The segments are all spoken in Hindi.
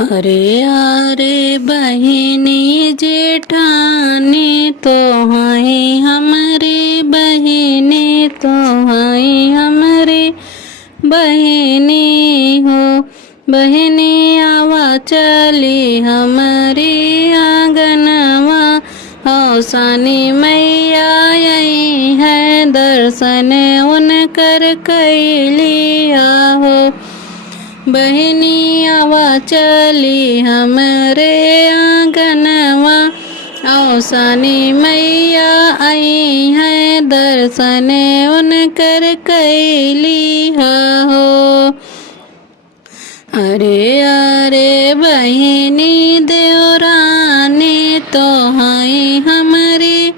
अरे अरे बहिनी जेठानी तो हैं हमरे बहिनी तो हैं हमरे बहिनी हो। बहिनी आवा चली हमारी आंगनवा हौसानी मैया आई है दर्शन उनकर कैलिया हो। बहिनी आवा चली हमरे आंगनवा औसानी मैया आई है दर्शन उनकर कैलिया हो। अरे अरे बहिनी देवरानी तो हैं हमारी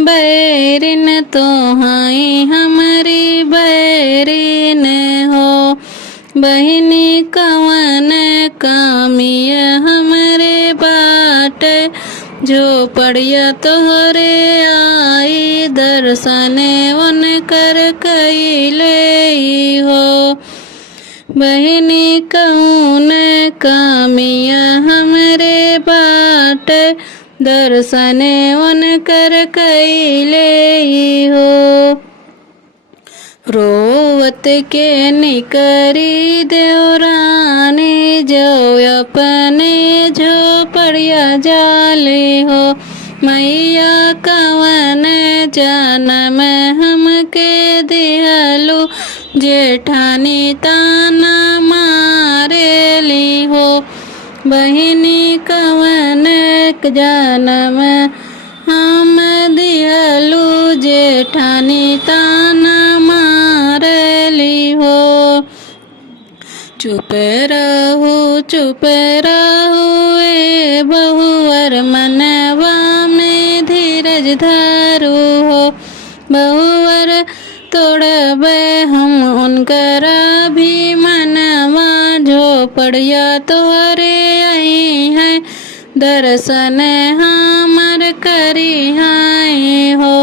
बैरिन तो हैं हमारी बैरिन हो। बहिनी कवन कामिय हमरे बाट जो पड़िया तोहरे आई दर्शन उनकर कैले हो। बहिनी कौन कामिया हमरे बाट दर्शन उनकर कैले हो। रोवत के निकरी देवरानी जो अपने झोपड़िया जाले हो। मैया कवन जन्म हमके दिहलू जेठानी ताना मारेली हो। बहिनी कवन जन्म हम दिहलू जेठानी ताना मारेली हो। चुप रहो ए बहुवर मनवा में धीरज धरो हो। बहुवर तोड़बे हम उनकर भी मनवा झोपड़िया तोहरे आई है दर्शन हमर करी है हो।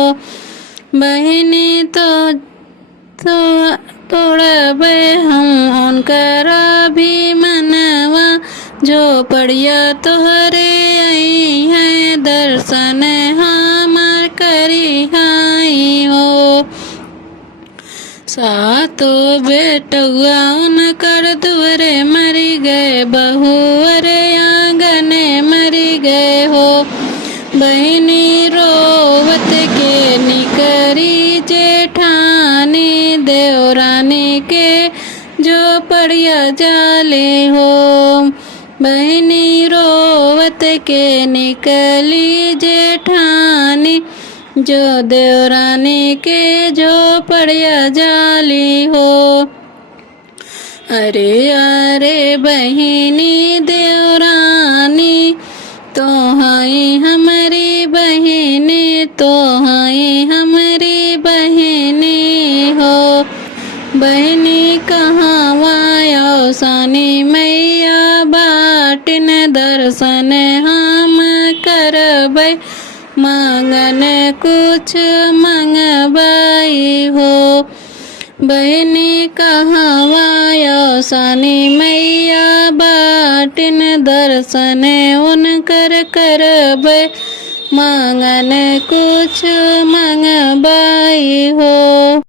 बहिनी तो तोड़बे हम उनकर भी मनवा झोपड़िया तोहरे आई है दर्शन हमर करी है हो। सातो बेटुआ उनकर दुअरे मरी गए बहुअर आंगने मरी गए हो। बहिनी रोवत के निकरी जेठानी देवरानी के जो पड़िया जाले हो। बहिनी रोवत के निकली जेठानी जो देवरानी के जो पड़िया जाली हो। अरे अरे बहिनी देवरानी तो हैं हमारी बहिनी तो हैं हमारी बहिनी हो। बहिनी कहाँ औसानी मैया बाटिन दर्शन हम करबै मांगन कुछ मंगबाई हो। बहिनी कहाँ औसानी मैया बाटिन दर्शन उनकर करबै मांगन कुछ मंगबाई हो।